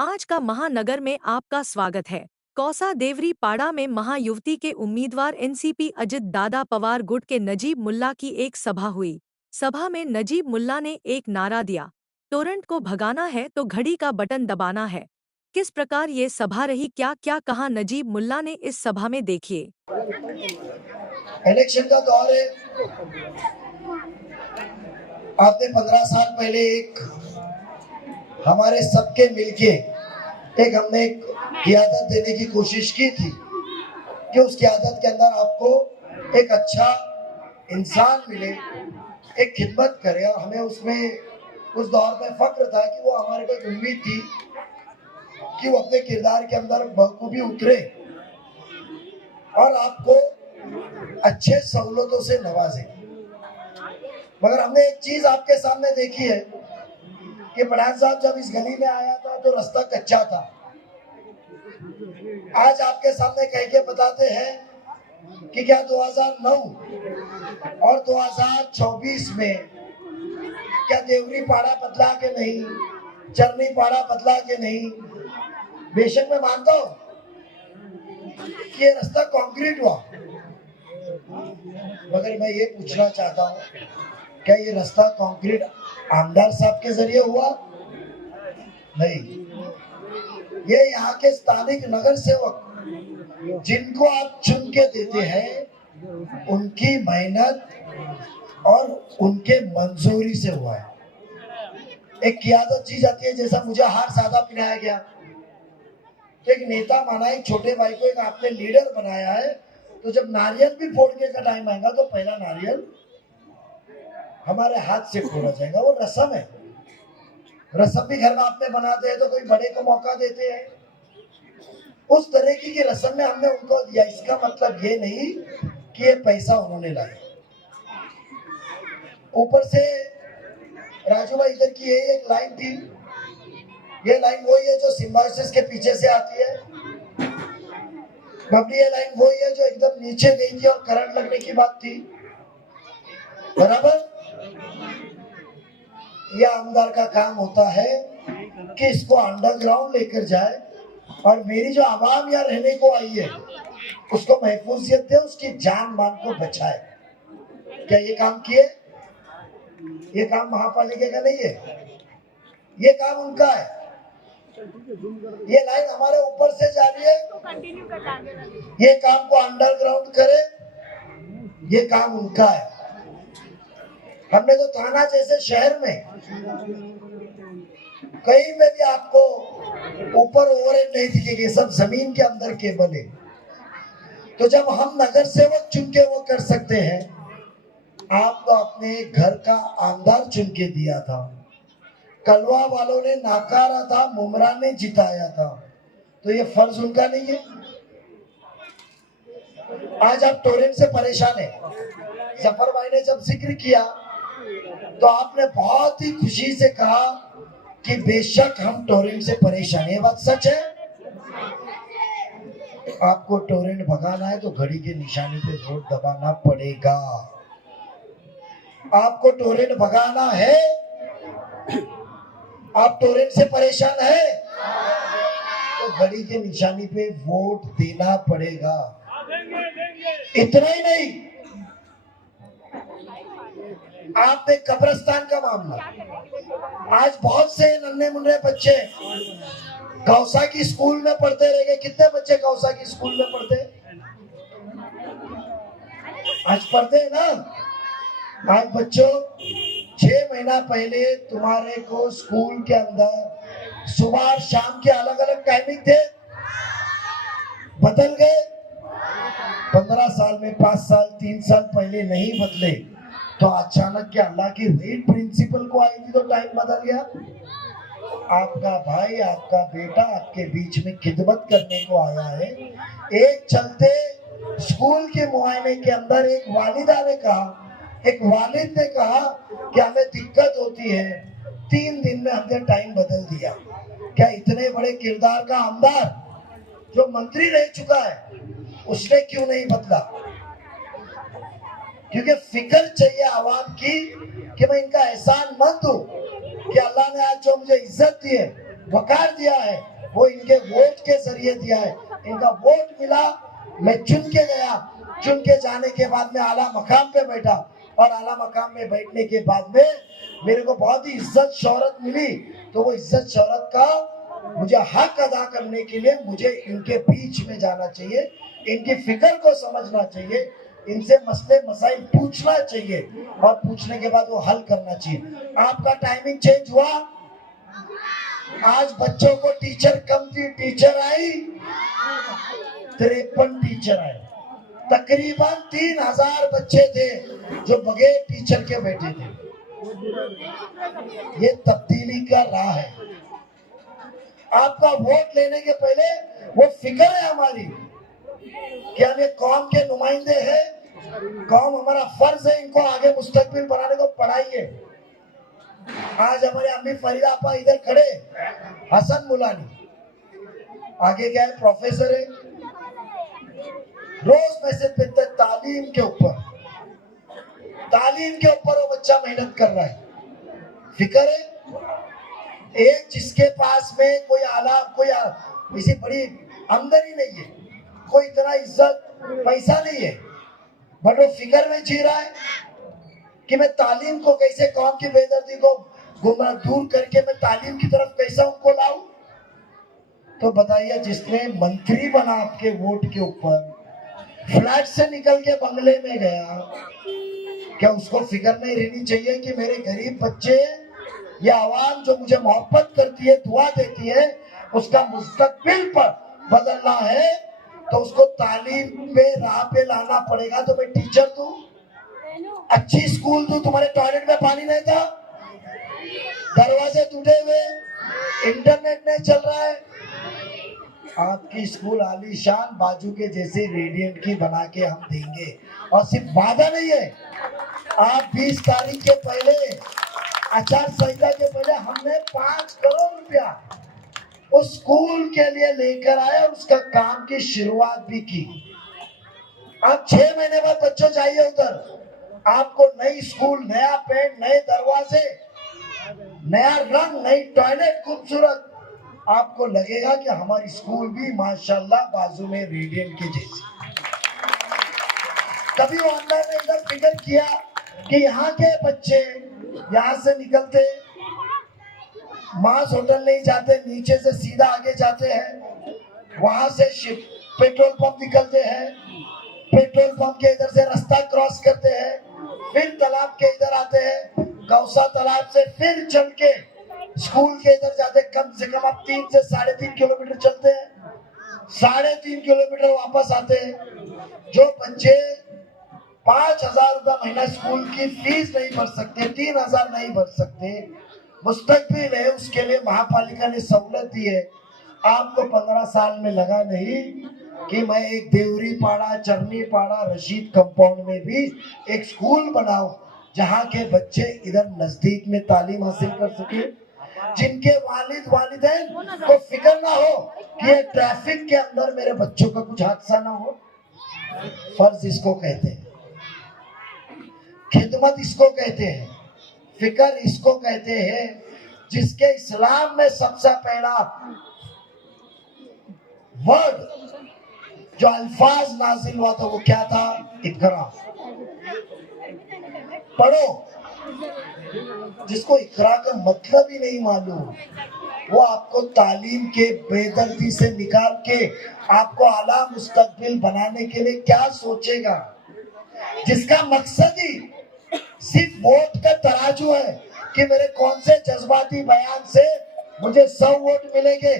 आज का महानगर में आपका स्वागत है। कौसा देवरी पाड़ा में महायुवती के उम्मीदवार एनसीपी अजित दादा पवार गुट के नजीब मुल्ला की एक सभा हुई। सभा में नजीब मुल्ला ने एक नारा दिया, टोरंट को भगाना है तो घड़ी का बटन दबाना है। किस प्रकार ये सभा रही, क्या क्या कहा नजीब मुल्ला ने इस सभा में, देखिए। इलेक्शन का दौर है। आपने 15 साल पहले एक हमारे सबके मिलके हमने एक क़ियादत देने की कोशिश की थी कि उस क़ियादत के अंदर आपको एक अच्छा इंसान मिले, एक खिदमत करे। और हमें उसमें उस दौर में फख्र था कि वो हमारे को एक उम्मीद थी कि वो अपने किरदार के अंदर बखूबी उतरे और आपको अच्छे सहूलतों से नवाजे। मगर हमने एक चीज आपके सामने देखी है कि पठान साहब जब इस गली में आया था तो रास्ता कच्चा था। आज आपके सामने कह के बताते हैं कि क्या 2009 और 2024 में क्या देवरी पाड़ा बदला के नहीं, चरनी पाड़ा बदला के नहीं। बेशक मैं मानता हूं कि ये रास्ता कंक्रीट हुआ, मगर मैं ये पूछना चाहता हूं, क्या ये रास्ता कंक्रीट आमदार साहब के जरिए हुआ? नहीं, ये यहाँ के स्थानिक नगर सेवक जिनको आप चुन के देते हैं, उनकी मेहनत और उनके मंजूरी से हुआ है। एक क़ियादत दी जाती है, जैसा मुझे हार सादा पिनाया गया, एक नेता माना, एक छोटे भाई को एक आपने लीडर बनाया है, तो जब नारियल भी फोड़ने का टाइम आएगा तो पहला नारियल हमारे हाथ से फोड़ा जाएगा। वो रस्म है। रस्म भी घर में आपने बनाते हैं तो कोई बड़े को मौका देते हैं, उस तरह की रस्म में हमने उनको दिया। इसका मतलब ये नहीं कि ये पैसा उन्होंने लाया। ऊपर से राजू भाई इधर की यही एक लाइन थी, ये लाइन वही है जो सिम्बायोसिस के पीछे से आती है। बबली, ये लाइन वही है जो एकदम नीचे गई थी और करंट लगने की बात थी, बराबर। यह आमदार का काम होता है कि इसको अंडरग्राउंड लेकर जाए और मेरी जो आवाम यहाँ रहने को आई है उसको महफूजियत दे, उसकी जान मान को बचाए। क्या ये काम किए? ये काम महापालिका का नहीं है, ये काम उनका है। ये लाइन हमारे ऊपर से जा रही है, ये काम को अंडरग्राउंड करे, ये काम उनका है। हमने तो थाना जैसे शहर में कहीं में भी आपको ऊपर ओवरहेड नहीं दिखेगी, सब जमीन के अंदर केबल है। तो जब हम नगर सेवक चुन के वो कर सकते हैं, आपको अपने घर का आमदार चुन के दिया था, कलवा वालों ने नाकारा था, मुमरा ने जिताया था, तो ये फर्ज उनका नहीं है? आज आप टोरेंट से परेशान है। जफर भाई ने जब जिक्र किया तो आपने बहुत ही खुशी से कहा कि बेशक हम टोरेंट से परेशान है। ये बात सच है। आपको टोरेंट भगाना है तो घड़ी के निशानी पे वोट दबाना पड़ेगा। आपको टोरेंट भगाना है, आप टोरेंट से परेशान है तो घड़ी के निशानी पे वोट देना पड़ेगा। इतना ही नहीं, आपने कब्रिस्तान का मामला, आज बहुत से नन्हे मुन्ने बच्चे कौसा की स्कूल में पढ़ते रह गए। कितने बच्चे कौसा की स्कूल में पढ़ते? आज पढ़ते हैं ना। आज बच्चों, 6 महीना पहले तुम्हारे को स्कूल के अंदर सुबह और शाम के अलग अलग टाइमिंग थे, बदल गए। 15 साल में 5 साल 3 साल पहले नहीं बदले तो अचानक क्या अल्लाह की रेट प्रिंसिपल को आई थी तो टाइम बदल गया। आपका भाई, आपका बेटा आपके बीच में खिदमत करने को आया है। एक चलते स्कूल के मुआयने के अंदर एक वालिदा ने कहा, एक वालिद ने कहा कि हमें दिक्कत होती है, 3 दिन में हमने टाइम बदल दिया। क्या इतने बड़े किरदार का आमदार जो मंत्री रह चुका है उसने क्यों नहीं बदला? क्योंकि फिक्र चाहिए आवाम की कि मैं इनका एहसान मंद हूं कि अल्लाह ने आज जो मुझे इज्जत दी है वकार दिया है वो इनके वोट के जरिए दिया है। इनका वोट मिला, मैं चुन के गया, चुन के जाने के बाद में आला मकाम पे बैठा, और आला मकाम में बैठने के बाद में मेरे को बहुत ही इज्जत शोहरत मिली। तो वो इज्जत शोहरत का मुझे हक अदा करने के लिए मुझे इनके बीच में जाना चाहिए, इनकी फिक्र को समझना चाहिए, इनसे मसले मसाइल पूछना चाहिए, और पूछने के बाद वो हल करना चाहिए। आपका टाइमिंग चेंज हुआ, आज बच्चों को टीचर कम थी, टीचर आई 53 टीचर आए। तकरीबन 3000 बच्चे थे जो बगैर टीचर के बैठे थे। ये तब्दीली का राह है। आपका वोट लेने के पहले वो फिक्र है हमारी कि हम एक कौम के नुमाइंदे हैं, कौम हमारा फर्ज है इनको आगे मुस्तकबिल बनाने को पढ़ाइए। आज हमारे अम्मी फरीदा आपा इधर खड़े, हसन मुलानी आगे क्या है, प्रोफेसर है, रोज मैसेज भेजते तालीम के ऊपर, तालीम के ऊपर वो बच्चा मेहनत कर रहा है, फिक्र है। एक जिसके पास में कोई आला कोई किसी बड़ी आमदनी नहीं है, कोई इतना इज्जत पैसा नहीं है, बट वो फिक्र में जी रहा है कि मैं तालीम को कैसे, कौम की बेदर्दी को गुमराह दूर करके मैं तालीम की तरफ कैसे उनको लाऊं। तो बताइए, जिसने मंत्री बना आपके वोट के ऊपर, फ्लैट से निकल के बंगले में गया, क्या उसको फिक्र नहीं रहनी चाहिए कि मेरे गरीब बच्चे या आवाम जो मुझे मोहब्बत करती है, दुआ देती है, उसका मुस्तकबिल पर बदलना है, तो उसको तालीम पे राह पे लाना पड़ेगा। तो मैं टीचर दूं, अच्छी स्कूल दूं, तुम्हारे टॉयलेट में पानी नहीं था, दरवाजे टूटे हुए, इंटरनेट नहीं चल रहा है, आपकी स्कूल आलीशान बाजू के जैसे रेडियंट की बना के हम देंगे। और सिर्फ वादा नहीं है, आप 20 तारीख के पहले, आचार संहिता के पहले हमने 5 करोड़ रुपया उस स्कूल के लिए लेकर आए और उसका काम की शुरुआत भी की। अब 6 महीने बाद बच्चों चाहिए उधर, आपको नई स्कूल, नया पेंट, नए दरवाजे, नया रंग, नई टॉयलेट खूबसूरत, आपको लगेगा कि हमारी स्कूल भी माशाल्लाह बाजू में रेडियंट के जैसी। कभी वो अंदर ने इधर फिक्र किया कि यहाँ के बच्चे यहाँ से निकलते मास होटल नहीं जाते, नीचे से सीधा आगे जाते हैं, वहां से पेट्रोल पंप निकलते हैं, पेट्रोल पंप के इधर से रास्ता क्रॉस करते हैं, फिर तालाब के इधर आते हैं, गौसा तालाब से फिर चल के स्कूल के इधर जाते, कम से कम आप 3 से 3.5 किलोमीटर चलते हैं, 3.5 किलोमीटर वापस आते हैं। जो बच्चे 5000 रुपया महीना स्कूल की फीस नहीं भर सकते, 3000 नहीं भर सकते, मुस्तकबिल है, उसके लिए महापालिका ने सहूलत दी है। आपको 15 साल में लगा नहीं कि मैं एक देवरी पाड़ा, चरनी पाड़ा, रशीद कंपाउंड में भी एक स्कूल बनाऊं जहां के बच्चे इधर नजदीक में तालीम हासिल कर सके, जिनके वालिद वालिदैन को फिक्र ना हो कि ये ट्रैफिक के अंदर मेरे बच्चों का कुछ हादसा ना हो। फर्ज इसको कहते हैं, खिदमत इसको कहते हैं, फिक्र इसको कहते हैं, जिसके इस्लाम में सबसे पहला वर्ड जो अल्फाज नाजिल हुआ था वो क्या था? इकरा, पढ़ो। जिसको इकरा का मतलब ही नहीं मालूम, वो आपको तालीम के बेदर्दी से निकाल के आपको आला मुस्तकबिल बनाने के लिए क्या सोचेगा? जिसका मकसद ही सिर्फ वोट का तराजू है कि मेरे कौन से जज्बाती बयान से मुझे 100 वोट मिलेंगे,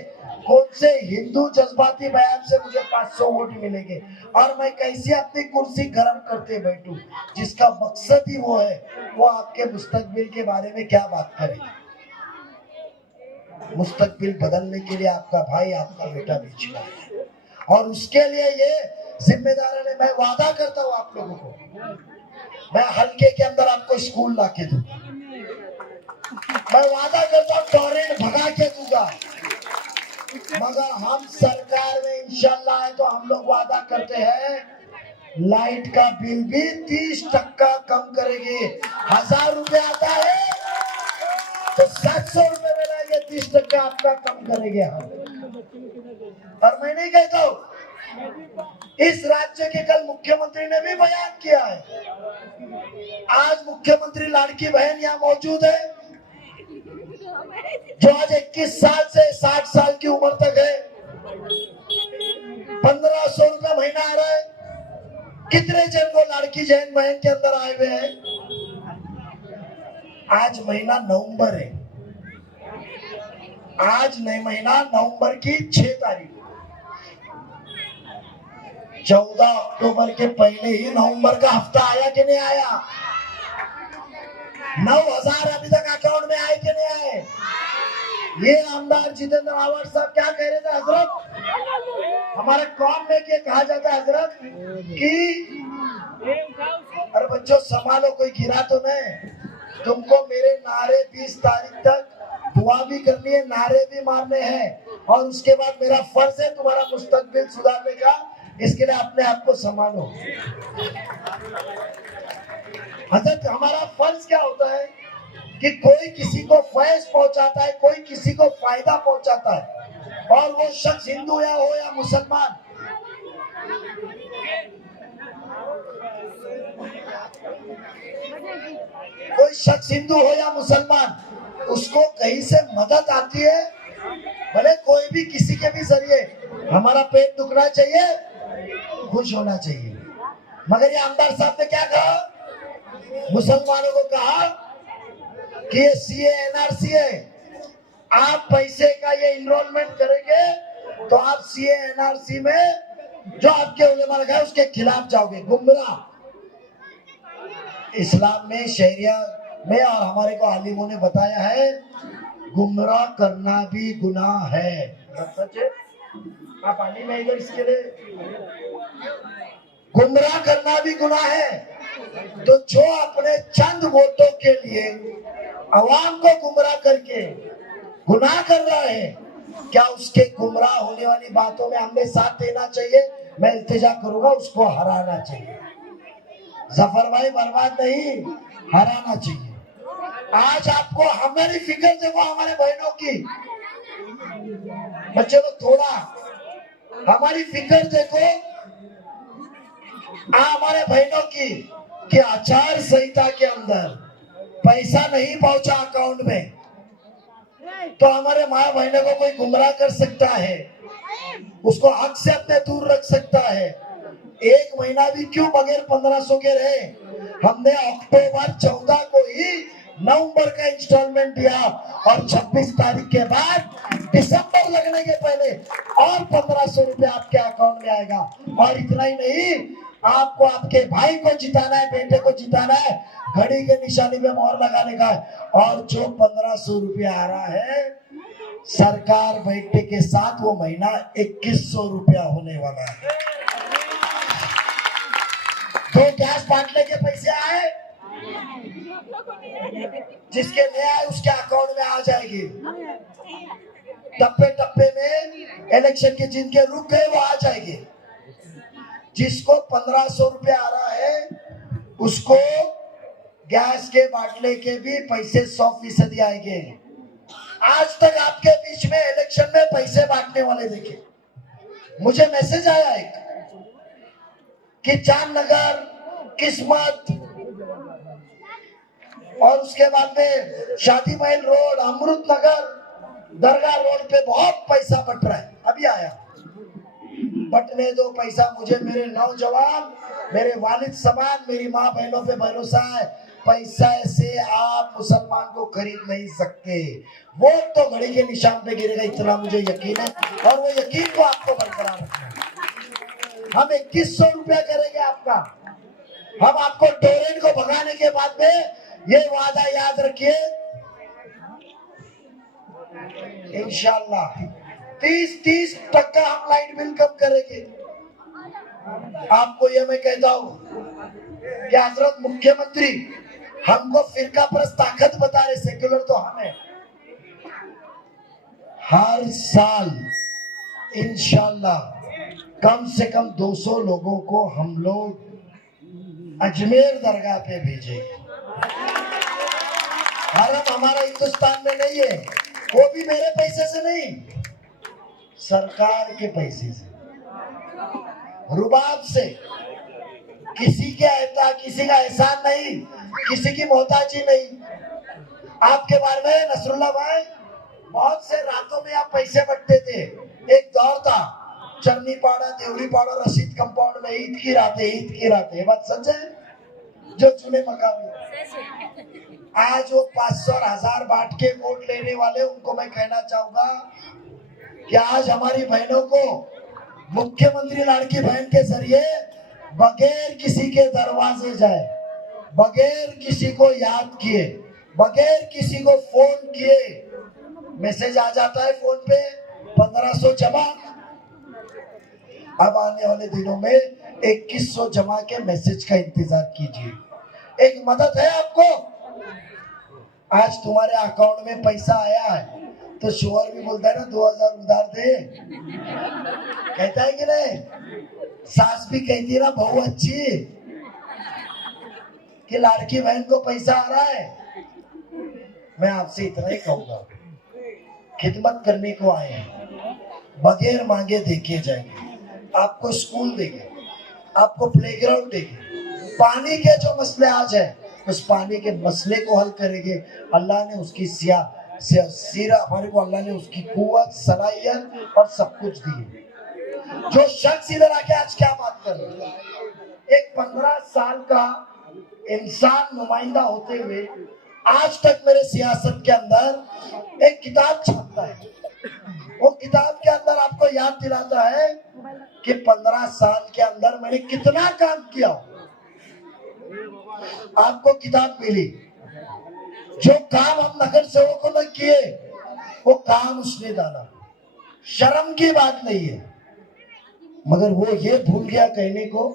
कौन से हिंदू जज्बाती बयान से मुझे 500 वोट मिलेंगे, और मैं कैसे अपनी कुर्सी गर्म करते बैठूं। जिसका मकसद ही वो है, वो आपके मुस्तकबिल के बारे में क्या बात करेगा? मुस्तकबिल बदलने के लिए आपका भाई, आपका बेटा बीच में है, और उसके लिए ये जिम्मेदार है। मैं वादा करता हूँ आप लोगों को, मैं हल्के के अंदर आपको स्कूल ला के दूंगा, मैं वादा करता हूँ टॉयलेट भगा के दूंगा, मगर हम सरकार में इंशाल्लाह है तो हम लोग वादा करते हैं लाइट का बिल भी 30% कम करेंगे। 1000 रुपए आता है तो 700 रुपए में लाएंगे, 30% आपका कम करेंगे हम। और मैं नहीं कहता हूँ, इस राज्य के कल मुख्यमंत्री ने भी बयान किया है। आज मुख्यमंत्री लाड़की बहन यहाँ मौजूद है, जो आज 21 साल से 60 साल की उम्र तक है। 1500 रुपया महीना आ रहा है। कितने जन को लाड़की जैन बहन के अंदर आए हुए हैं? आज महीना नवंबर है, आज नए महीना नवंबर की 6 तारीख, 14 अक्टूबर के पहले ही नवंबर का हफ्ता आया कि नहीं आया? 9,000 अभी तक अकाउंट में आए कि नहीं आए? ये आमदार जितेंद्र आवाड़ साहब क्या कह रहे थे हजरत? हमारे कौम में क्या कहा जाता है हजरत कि अरे बच्चों संभालो, कोई गिरा तो नहीं। तुमको मेरे नारे 20 तारीख तक दुआ भी करनी है, नारे भी मारने हैं, और उसके बाद मेरा फर्ज है तुम्हारा मुस्तकबिल सुधारने का। इसके लिए अपने आप को संभालो। हजरत हमारा फर्ज क्या होता है कि कोई किसी को फैज पहुंचाता है, कोई किसी को फायदा पहुंचाता है, और वो शख्स हिंदू या हो या मुसलमान। कोई शख्स हिंदू हो या मुसलमान, उसको कहीं से मदद आती है, भले कोई भी किसी के भी जरिए। हमारा पेट दुखना चाहिए, खुश होना चाहिए। मगर ये आमदार साहब ने क्या कहा? मुसलमानों को कहा कि ये सीए एनआरसी है, आप पैसे का ये इनरोलमेंट करेंगे तो आप सीए एनआरसी में जो आपके उलेमा लगा है उसके खिलाफ जाओगे। गुमराह इस्लाम में, शरिया में, और हमारे को आलिमों ने बताया है, गुमराह करना भी गुनाह है। सच है? आप आलिम है इधर, इसके लिए गुमराह करना भी गुनाह है। तो जो अपने चंद वोटों के लिए अवाम को गुमराह करके गुनाह कर रहा है, क्या उसके गुमराह होने वाली बातों में हमें साथ देना चाहिए? मैं इल्तिजा करूंगा, उसको हराना चाहिए। जफर भाई बर्बाद नहीं, हराना चाहिए। आज आपको हमारी फिक्र देखो, हमारे बहनों की। बच्चे लोग थोड़ा हमारी फिक्र देखो हमारे बहनों की, कि आचार संहिता के अंदर पैसा नहीं पहुंचा अकाउंट में, तो हमारे माँ बहनों को कोई गुमराह कर सकता है, उसको हक से अपने दूर रख सकता है। एक महीना भी क्यों बगैर 1500 के रहे? हमने अक्टूबर 14 को ही नवंबर का इंस्टॉलमेंट दिया, और 26 तारीख के बाद दिसंबर लगने के पहले और 1500 रुपया आपके अकाउंट में आएगा। और इतना ही नहीं, आपको आपके भाई को जिताना है, बेटे को जिताना है, घड़ी के निशानी में मोहर लगाने का है। और जो 1500 रुपया आ रहा है, सरकार बैठने के साथ वो महीना 2100 रुपया होने वाला है। तो गैस बांटने के पैसे आए, जिसके ले आए उसके अकाउंट में आ जाएगी। टप्पे टप्पे में इलेक्शन के जिनके रुक गए वो आ जाएंगे। जिसको 1500 रुपया आ रहा है, उसको गैस के बाटले के भी पैसे 100% आएंगे। आज तक आपके बीच में इलेक्शन में पैसे बांटने वाले देखे? मुझे मैसेज आया एक कि जामनगर, किस्मत, और उसके बाद में शादी महल रोड, अमृत नगर, दरगाह रोड पे बहुत पैसा बट रहा है। अभी आया, बटने दो पैसा मुझे। मेरे नौजवान, मेरे वालिद समान, मेरी माँ बहनों पे भरोसा है। पैसा से आप मुसलमान को खरीद नहीं सकते। वोट तो घड़ी के निशान पे गिरेगा, इतना मुझे यकीन है, और वो यकीन को आपको बरकरार रखना है। हम 2100 रुपया करेंगे आपका। हम आपको टोरेंट को भगाने के बाद में ये वादा याद रखिए, इंशाल्लाह 30% हम लाइट बिल कम करेंगे। आपको ये मैं कहता हूँ कि हजरत मुख्यमंत्री हमको फिरका परस्त ताकत बता रहे, सेक्युलर तो हमें। हर साल इंशाल्लाह कम से कम 200 लोगों को हम लोग अजमेर दरगाह पे भेजेंगे। हरम हमारा हिंदुस्तान में नहीं है, वो भी मेरे पैसे से नहीं, सरकार के पैसे से, रुबाब से। किसी के किसी का एहसान नहीं, किसी की मोहताजी नहीं। आपके बारे में नसरुल्ला भाई, बहुत से रातों में आप पैसे बटते थे। एक दौर था, चन्नी पाड़ा, देवरी पाड़ा, रशीद कंपाउंड में ईद की रातें। ये बात सच है, जो चुने मकाम में। आज वो 500 और 1000 बांट के वोट लेने वाले, उनको मैं कहना चाहूंगा कि आज हमारी बहनों को मुख्यमंत्री लाड़की बहन के जरिए बगैर किसी के दरवाजे जाए, बगैर किसी को याद किए, बगैर किसी को फोन किए मैसेज आ जाता है फोन पे 1500 जमा। अब आने वाले दिनों में 2100 जमा के मैसेज का इंतजार कीजिए। एक मदद है आपको, आज तुम्हारे अकाउंट में पैसा आया है तो शोहर भी बोलता है ना 2000 उधार दे, कहता है कि नहीं? सास भी कहती है ना बहू अच्छी कि लाड़की बहन को पैसा आ रहा है। मैं आपसे इतना ही कहूंगा, खिदमत करने को आए हैं, बगैर मांगे देखे जाएंगे। आपको स्कूल देंगे, आपको प्लेग्राउंड देंगे, पानी के जो मसले आज है उस पानी के मसले को हल करेंगे। अल्लाह ने उसकी सीरा हमारे को, अल्लाह ने उसकी कुव्वत, सलाहियत और सब कुछ दी। जो शख्स इधर आके आज क्या बात कर रहे हैं, एक 15 साल का इंसान नुमाइंदा होते हुए आज तक मेरे सियासत के अंदर एक किताब छपता है। वो किताब के अंदर आपको याद दिलाता है कि 15 साल के अंदर मैंने कितना काम किया। आपको किताब मिली, जो काम हम नगर सेवकों ने किए वो काम उसने डाला। शर्म की बात नहीं है, मगर वो ये भूल गया कहने को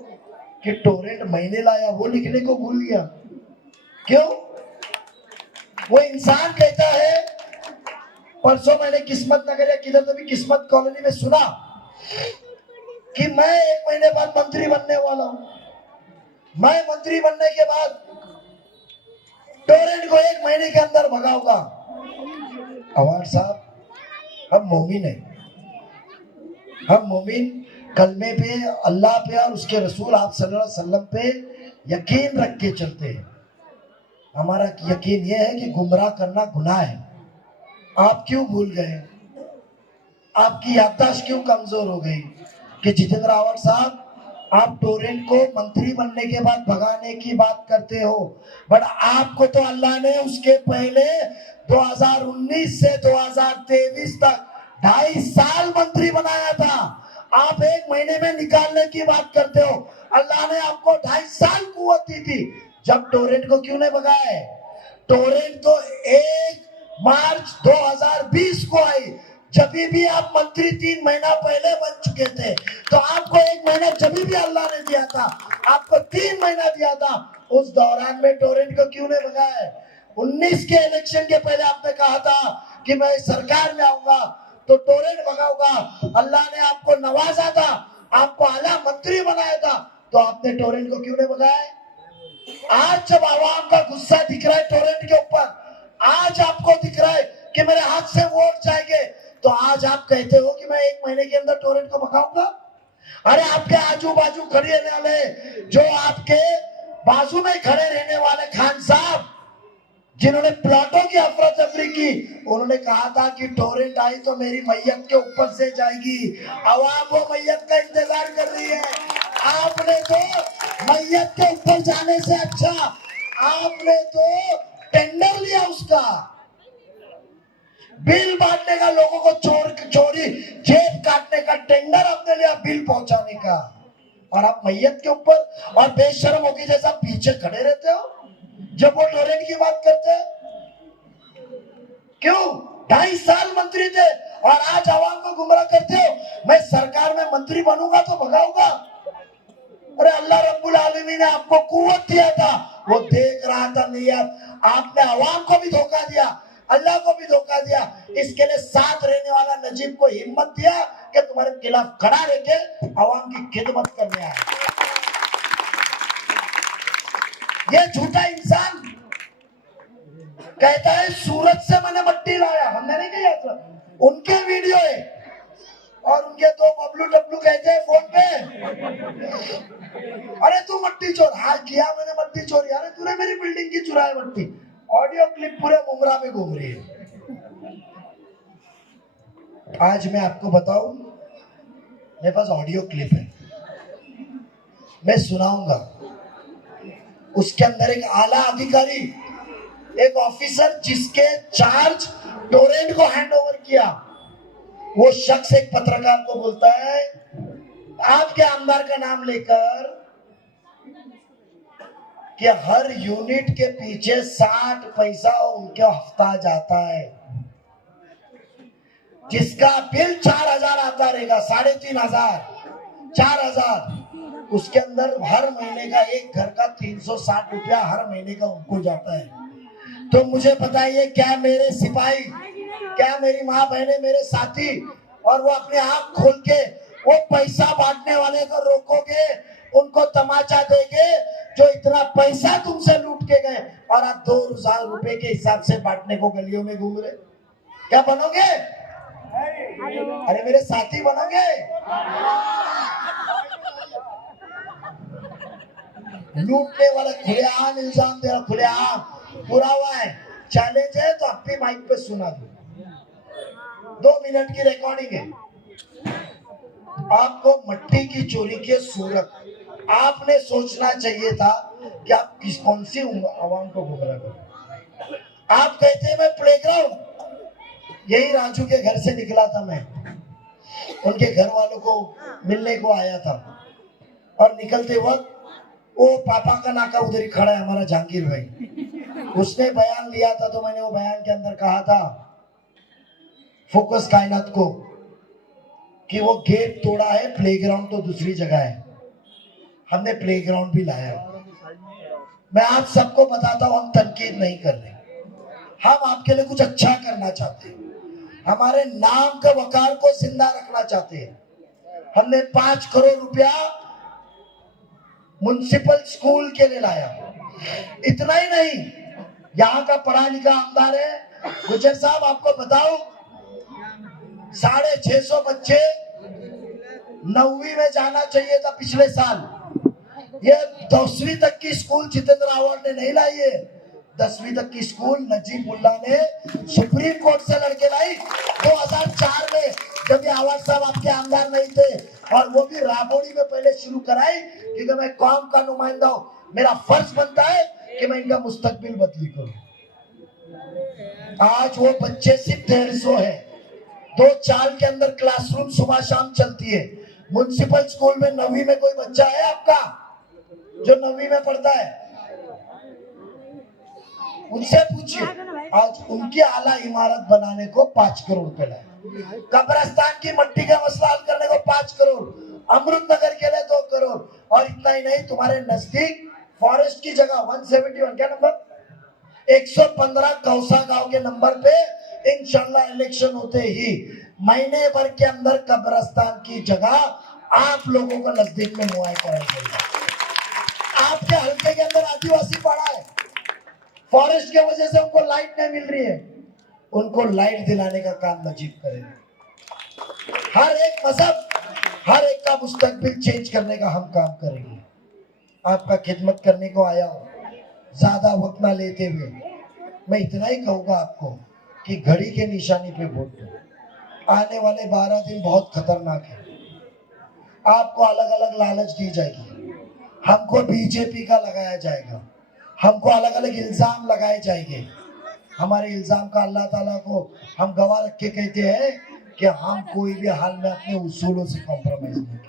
कि टोरेंट मैंने लाया, वो लिखने को भूल गया। क्यों? वो इंसान कहता है, परसों मैंने किस्मत नगर या किधर तो भी किस्मत कॉलोनी में सुना कि मैं 1 महीने बाद मंत्री बनने वाला हूं। मैं मंत्री बनने के बाद टोरेंट को 1 महीने के अंदर भगाऊंगा। अवार्ड साहब, हम मोमिन हैं, हम मोमिन कलमे पे, अल्लाह पे और उसके रसूल आप सल्लल्लाहु अलैहि वसल्लम पे यकीन रख के चलते हैं। हमारा यकीन यह है कि गुमराह करना गुनाह है। आप क्यों भूल गए? आपकी याददाश्त क्यों कमजोर हो गई कि जितेंद्र आवाड साहब, आप टोरेंट को मंत्री बनने के बाद भगाने की बात करते हो, बट आपको तो अल्लाह ने उसके पहले 2019 से 2023 तक 2.5 साल मंत्री बनाया था। आप 1 महीने में निकालने की बात करते हो। अल्लाह ने आपको 2.5 साल कुव्वत दी थी। जब टोरेंट को क्यों नहीं भगाए? टोरेंट तो 1 मार्च 2020 को आई, जब भी आप मंत्री 3 महीना पहले बन चुके थे। तो आपको 1 महीना जब भी अल्लाह ने दिया था, आपको 3 महीना दिया था। उस दौरान में टोरेंट को क्यों नहीं भगाए? 19 के इलेक्शन के पहले आपने कहा था कि मैं सरकार में आऊंगा तो टोरेंट भगाऊंगा। अल्लाह ने आपको नवाजा था, आपको आला मंत्री बनाया था, तो आपने टोरेंट को क्यों नहीं भगाया? आज जब आवाम का गुस्सा दिख रहा है टोरेंट के ऊपर, आज आपको दिख रहा है कि मेरे हाथ से वोट जाएंगे, तो आज आप कहते हो कि मैं 1 महीने के अंदर टोरेंट को भगाऊंगा। अरे आपके आजू बाजू खड़े रहने वाले, जो आपके बाजू में खड़े रहने वाले खान साहब, जिन्होंने प्लाटों की अफरा तफरी की, उन्होंने कहा था कि टोरेंट आई तो मेरी मैयत के ऊपर से जाएगी। आवाम वो मैयत का इंतजार कर रही है। आपने तो मैयत के ऊपर जाने से अच्छा आपने तो टेंडर लिया, उसका बिल बांटने का, लोगों को चोरी जेब काटने का टेंडर आपने लिया, बिल पहुंचाने का। और आप मैयत के ऊपर और बेशर्म होके जैसा पीछे खड़े रहते हो जब वो टोरेंट की बात करते हैं। क्यों? 2.5 साल मंत्री थे और आज आवाम को गुमराह करते हो। मैं सरकार में मंत्री बनूंगा तो भगाऊंगा। अरे अल्लाह रब्बुल आलमीन ने आपको कुव्वत दिया था, वो देख रहा था नियत। आपने आवाम को भी धोखा दिया, अल्लाह को भी धोखा दिया। इसके लिए साथ रहने वाला नजीब को हिम्मत दिया कि तुम्हारे खिलाफ खड़ा रह के आवाम की खिदमत करने आए। ये झूठा इंसान कहता है सूरत से मैंने मट्टी लाया, हमने नहीं किया था, उनके वीडियो है। और उनके दो बबलू डब्लू कहते हैं फोन पे, अरे तू मट्टी चोर। हाँ किया मैंने मट्टी चोरी। अरे तूने मेरी बिल्डिंग की चुराई मट्टी। ऑडियो क्लिप पूरे मुमरा में घूम रही है। आज मैं आपको बताऊं, मेरे पास ऑडियो क्लिप है, मैं सुनाऊंगा। उसके अंदर एक आला अधिकारी, एक ऑफिसर जिसके चार्ज टोरेंट को हैंड ओवर किया, वो शख्स एक पत्रकार को बोलता है आपके आमदार का नाम लेकर कि हर यूनिट के पीछे 60 पैसा उनके हफ्ता जाता है, जिसका बिल 4000 आता रहेगा, 3500, 4000, उसके अंदर हर महीने का एक घर का 360 रुपया हर महीने का उनको जाता है। तो मुझे बताइए, क्या मेरे सिपाही, क्या मेरी माँ बहने, मेरे साथी, और वो अपने आंख खोल के वो पैसा बांटने वाले को रोकोगे, उनको तमाचा देंगे जो इतना पैसा तुमसे लूट के गए और आप 2000 रुपए के हिसाब से बांटने को गलियों में घूम रहे? क्या बनोगे? अरे मेरे साथी बनोगे? लूटने वाला खुलेआम इल्जाम दे रहा, खुलेआम पूरा हुआ है। चैलेंज है तो अपनी माइक पे सुना दो, 2 मिनट की रिकॉर्डिंग है। आपको मट्टी की चोरी की सूरत, आपने सोचना चाहिए था कि आप कौन सी आवाम को गुमराह करें। आप कहते हैं मैं प्लेग्राउंड, यही राजू के घर से निकला था मैं, उनके घर वालों को मिलने को आया था, और निकलते वक्त वो पापा का नाका उधर ही खड़ा है हमारा जहांगीर भाई, उसने बयान लिया था, तो मैंने वो बयान के अंदर कहा था फोकस कायनात को कि वो गेट तोड़ा है, प्लेग्राउंड तो दूसरी जगह है। हमने प्लेग्राउंड भी लाया। मैं आप सबको बताता हूं, हम तनकीद नहीं कर रहे, हम आपके लिए कुछ अच्छा करना चाहते हैं, हमारे नाम के वकार को जिंदा रखना चाहते हैं। हमने 5 करोड़ रुपया म्युनिसिपल स्कूल के लिए लाया। इतना ही नहीं, यहाँ का पढ़ा लिखा आमदार है गुजर साहब, आपको बताओ 650 बच्चे 9वीं में जाना चाहिए था पिछले साल, ये 10वीं तक की स्कूल जितेंद्र अवार्ड ने नहीं लाई है, 10वीं तक की स्कूल नजीब मुल्ला ने सुप्रीम कोर्ट से लड़के लाई 2004 में, जब ये अवार्ड साहब आपके आमदार नहीं थे, और वो भी राबोड़ी में पहले शुरू कराई, क्योंकि मैं कौम का नुमाइंदा हूं, मेरा फर्ज बनता है कि मैं इनका मुस्तकबिल बदली करूं। आज वो बच्चे सिर्फ 150 है, 2 चाल के अंदर क्लासरूम सुबह शाम चलती है। म्युनिसिपल स्कूल में 9वीं में कोई बच्चा है आपका जो 9वीं में पढ़ता है? उनसे पूछिए। आज उनकी आला इमारत बनाने को 5 करोड़ रुपए लाए, कब्रिस्तान की मट्टी का मसला हल करने को 5 करोड़, अमृत नगर के लिए 2 करोड़, और इतना ही नहीं, तुम्हारे नजदीक फॉरेस्ट की जगह 171 क्या नंबर 115 कौसा गांव के नंबर पे इंशाल्लाह इलेक्शन होते ही महीने भर के अंदर कब्रिस्तान की जगह आप लोगों को नजदीक में मुआयना कराएंगे। आपके हल्के के अंदर आदिवासी पड़ा है, फॉरेस्ट के वजह से उनको लाइट नहीं मिल रही है, उनको लाइट दिलाने का काम नजीब करेंगे। हर एक मजहब, हर एक का मुस्तकबिल चेंज करने का हम काम करेंगे। आपका खिदमत करने को आया हूं, ज्यादा वक्त ना लेते हुए मैं इतना ही कहूंगा आपको कि घड़ी के निशानी पे वोट दो। आने वाले 12 दिन बहुत खतरनाक है, आपको अलग अलग लालच दी जाएगी, हमको बीजेपी का लगाया जाएगा, हमको अलग अलग इल्जाम लगाए जाएंगे। हमारे इल्जाम का अल्लाह ताला को हम गवाह रख के कहते हैं कि हम कोई भी हाल में अपने उसूलों से कॉम्प्रोमाइज नहीं।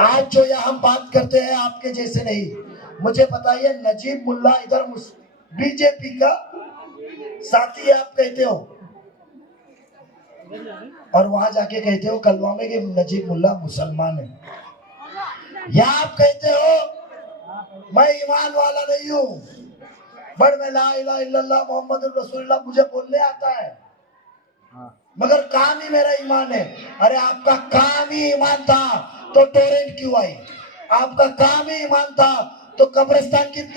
आज जो यहाँ हम बात करते हैं आपके जैसे नहीं, मुझे बताइए नजीब मुल्ला इधर बीजेपी का साथी है आप कहते हो, और वहां जाके कहते हो कलवा में कि नजीब मुल्ला मुसलमान है, या आप कहते हो मैं ईमान वाला नहीं हूँ, बट मैं ला इलाहा इल्लल्लाह मोहम्मद रसूलुल्लाह मुझे बोलने आता है, मगर काम ही मेरा ईमान है। अरे आपका काम ही ईमान था तो टोरेंट क्यों आई? आपका काम ही ईमान था तो कब्रिस्तान की इतनी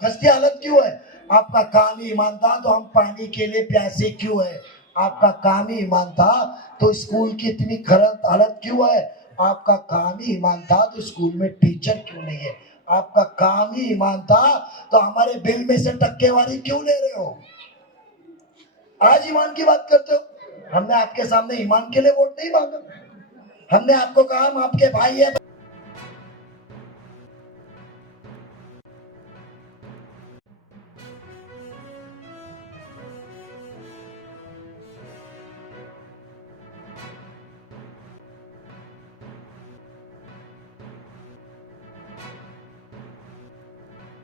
खस्ती हालत क्यों है? आपका काम ही ईमान था तो हम पानी के लिए प्यासे क्यों है? आपका काम ही ईमान था तो स्कूल की इतनी खराब हालत क्यों है? आपका काम ही ईमान था तो स्कूल में टीचर क्यों नहीं है? आपका काम ही ईमान था तो हमारे बिल में से टक्केवारी क्यों ले रहे हो? आज ईमान की बात करते हो। हमने आपके सामने ईमान के लिए वोट नहीं मांगा। हमने आपको कहा हम आपके भाई है।